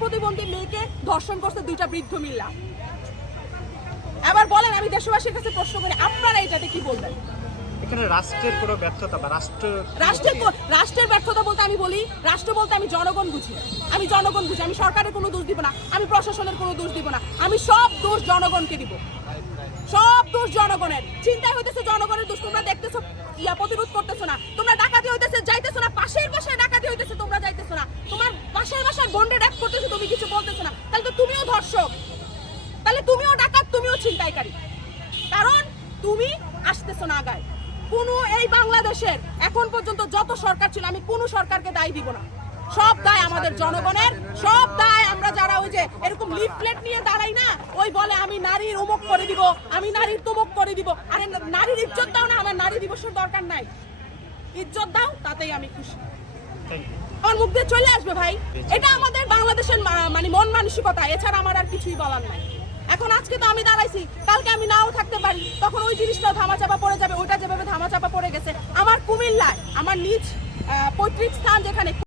প্রতিবন্ধী মেয়েকে ধর্ষণ করছে দুইটা বৃদ্ধ মিল্লা। এবার বলেন আমি দেশবাসীর কাছে প্রশ্ন করি আপনারা এটাতে কি বলবেন? এখানে রাষ্ট্রের কোনো ব্যর্থতা বা রাষ্ট্র রাষ্ট্রের রাষ্ট্রের ব্যর্থতা বলতে আমি বলি রাষ্ট্র বলতে আমি জনগণ বুঝি। আমি জনগণ বুঝি আমি সরকারের কোনো দোষ দিব না আমি প্রশাসনের কোনো দোষ দিব না আমি সব দোষ জনগণকে দিব। সব দোষ জনগণের। চিন্তায় হইতেছে জনগণের দোষ তোমরা দেখতেছো ইয়া প্রতিরোধ করতেছো না। তোমরা ডাকাতি হইতেছে যাইতেছো না পাশের বাসায় ডাকাতি হইতেছে তোমরা যাইতেছো না। তোমার বাসায় বন্ডে ডাক করতেছো, তুমি কিছু বলতেছো না। তাহলে তো তুমিও ধর্ষক। তাহলে তুমিও ডাকাত, তুমিও ছিনতাইকারী। কারণ তুমি আসতেছো না আগায় কোনো এই বাংলাদেশের এখন পর্যন্ত যত সরকার ছিল, আমি কোনো সরকারকে দায় দিব না। সব দায় আমাদের জনগণের, সব দায় আমরা যারা ওই যে এরকম লিফলেট নিয়ে দাঁড়াই না, ওই বলে আমি নারীর অমুক করে দিব, আমি নারীর তমুক করে দিব। আরে নারীর ইজ্জত দাও না, আমার নারী দিবসের দরকার নাই। ইজ্জত দাও, তাতেই আমি খুশি। আমার মুখ দিয়ে চলে আসবে ভাই। এটা আমাদের বাংলাদেশের মানে মন মানসিকতা, এছাড়া আমার আর কিছুই বলার নাই। এখন আজকে তো আমি দাঁড়াইছি, কালকে আমি নাও থাকতে পারি। তখন ওই জিনিসটা ধামাচাপা পড়ে যাবে ওটা যেভাবে ধামাচাপা পড়ে গেছে। আমার কুমিল্লায়, আমার নিজ পৈতৃক স্থান যেখানে